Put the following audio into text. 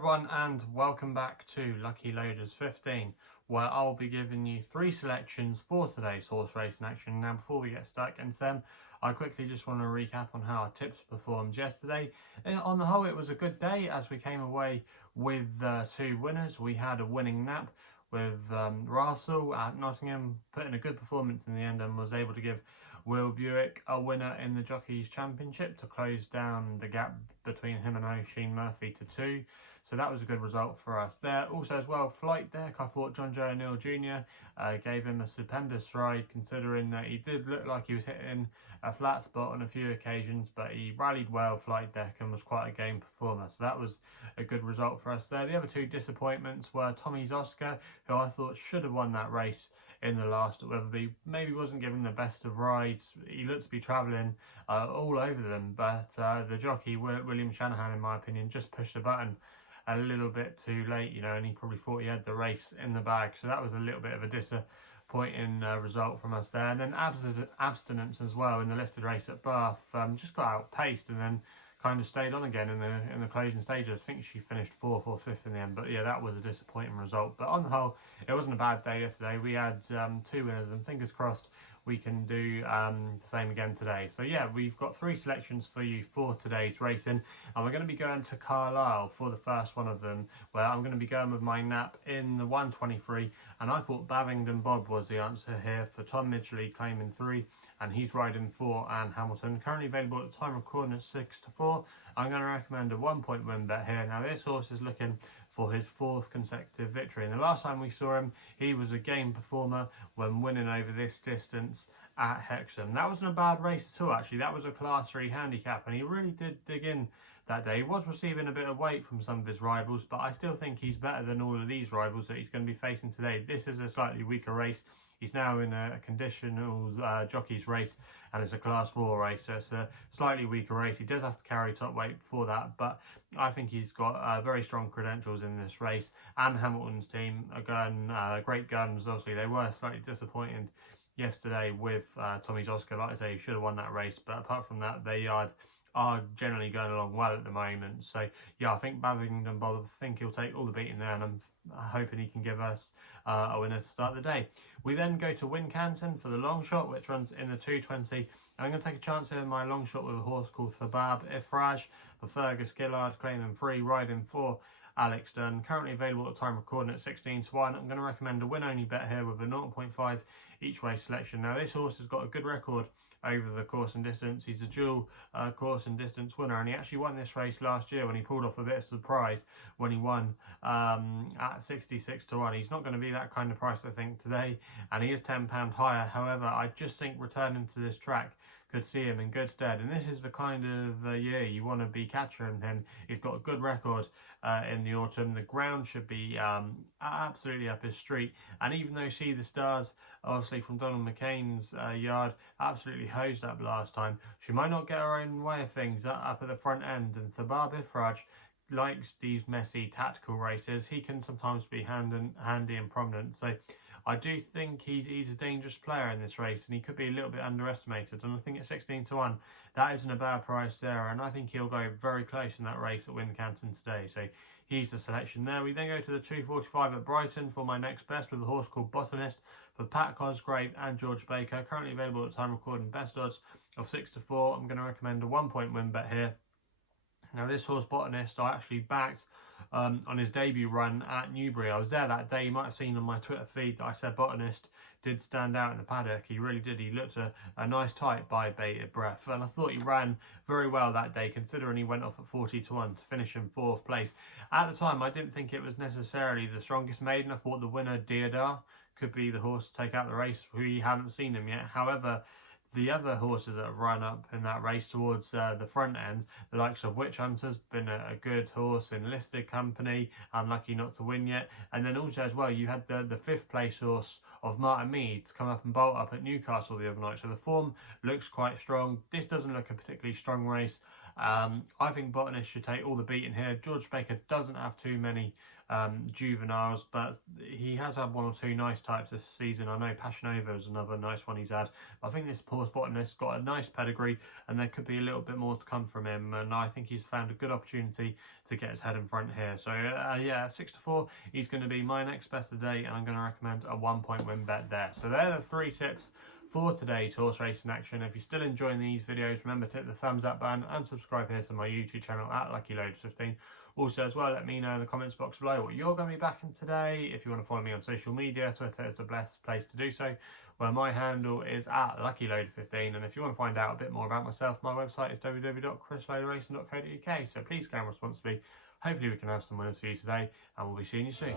everyone, and welcome back to Lucky Loaders 15, where I'll be giving you 3 selections for today's horse racing action. Now, before we get stuck into them, I quickly just want to recap on how our tips performed yesterday. On the whole, it was a good day as we came away with 2 winners. We had a winning nap with Russell at Nottingham, put in a good performance in the end and was able to give Will Buick a winner in the Jockeys Championship to close down the gap between him and Oisin Murphy to 2. So that was a good result for us there. Also as well, Flight Deck, I thought John Joe O'Neill Jr. Gave him a stupendous ride, considering that he did look like he was hitting a flat spot on a few occasions, but he rallied well, Flight Deck, and was quite a game performer. So that was a good result for us there. The other 2 disappointments were Tommy's Oscar, who I thought should have won that race in the last at Wetherby. Maybe wasn't given the best of rides. He looked to be travelling all over them, but the jockey, William Shanahan, in my opinion, just pushed the button a little bit too late, and he probably thought he had the race in the bag. So that was a little bit of a disappointing result from us there. And then abstinence as well in the listed race at Bath, just got outpaced and then kind of stayed on again in the closing stages. I think she finished 4th or 5th in the end, but yeah, that was a disappointing result. But on the whole, it wasn't a bad day yesterday. We had 2 winners, and fingers crossed we can do the same again today. So yeah, we've got 3 selections for you for today's racing, and we're going to be going to Carlisle for the first one of them, where I'm going to be going with my nap in the 123, and I thought Bavington Bob was the answer here for Tom Midgley, claiming 3, and he's riding 4 and Hamilton. Currently available at the time recording at 6-4. I'm going to recommend a 1-point win bet here. Now this horse is looking for his 4th consecutive victory, and the last time we saw him, he was a game performer when winning over this distance at Hexham. That wasn't a bad race at all, actually. That was a class 3 handicap, and he really did dig in that day. He was receiving a bit of weight from some of his rivals, but I still think he's better than all of these rivals that he's going to be facing today. This is a slightly weaker race. He's now in a conditional jockeys race, and it's a class 4 race, so it's a slightly weaker race. He does have to carry top weight for that, but I think he's got very strong credentials in this race. And Hamilton's team are going great guns. Obviously, they were slightly disappointed yesterday with Tommy's Oscar. Like I say, he should have won that race, but apart from that, they are generally going along well at the moment. So yeah, I think Bavington Bob, I think he'll take all the beating there, and I'm hoping he can give us a winner to start the day. We then go to Wincanton for the Longshot, which runs in the 220. And I'm going to take a chance here in my Longshot with a horse called Thabab, Ifraj, for Fergus Gillard, claiming 3, riding 4, Alex Dunn. Currently available at the time recording at 16-1. I'm going to recommend a win-only bet here with a 0.5 each way selection. Now this horse has got a good record over the course and distance. He's a dual course and distance winner, and he actually won this race last year when he pulled off a bit of surprise when he won at 66-1. He's not going to be that kind of price, I think, today, and he is £10 higher. However, I just think returning to this track could see him in good stead, and this is the kind of year you want to be capturing him. He's got a good record in the autumn. The ground should be absolutely up his street, and even though See the Stars, obviously from Donald McCain's yard, absolutely hosed up last time, she might not get her own way of things up at the front end. And Thabab Ifraj likes these messy tactical races. He can sometimes be handy and prominent, so I do think he's a dangerous player in this race, and he could be a little bit underestimated. And I think at 16-1, that isn't a bad price there, and I think he'll go very close in that race at Wincanton today. So he's the selection there. We then go to the 245 at Brighton for my next best with a horse called Botanist for Pat Cosgrave and George Baker. Currently available at the time recording, best odds of 6-4. I'm going to recommend a 1-point win bet here. Now this horse Botanist I actually backed on his debut run at Newbury. I was there that day. You might have seen on my Twitter feed that I said Botanist did stand out in the paddock. He really did. He looked a nice type by bated breath, and I thought he ran very well that day, considering he went off at 40-1 to finish in 4th place. At the time, I didn't think it was necessarily the strongest maiden. I thought the winner, Deodar, could be the horse to take out the race. We haven't seen him yet. However, the other horses that have run up in that race towards the front end, the likes of Witch Hunter's been a good horse in listed company, unlucky not to win yet. And then also as well, you had the 5th place horse of Martin Meads come up and bolt up at Newcastle the other night. So the form looks quite strong. This doesn't look a particularly strong race I think Botanist should take all the beating here. George Baker doesn't have too many juveniles, but he has had one or two nice types this season. I know Passionova is another nice one he's had. I think this horse Botanist got a nice pedigree, and there could be a little bit more to come from him, and I think he's found a good opportunity to get his head in front here. So yeah, 6-4, he's going to be my next bet of the day, and I'm going to recommend a 1-point win bet there. So they're the 3 tips for today's horse racing action. If you're still enjoying these videos, remember to hit the thumbs up button and subscribe here to my YouTube channel at LuckyLoaders15. Also as well, let me know in the comments box below what you're going to be backing today. If you want to follow me on social media, Twitter is the best place to do so, where my handle is at LuckyLoader15. And if you want to find out a bit more about myself, my website is www.chrisloaderracing.co.uk. So please gamble responsibly. Hopefully we can have some winners for you today, and we'll be seeing you soon.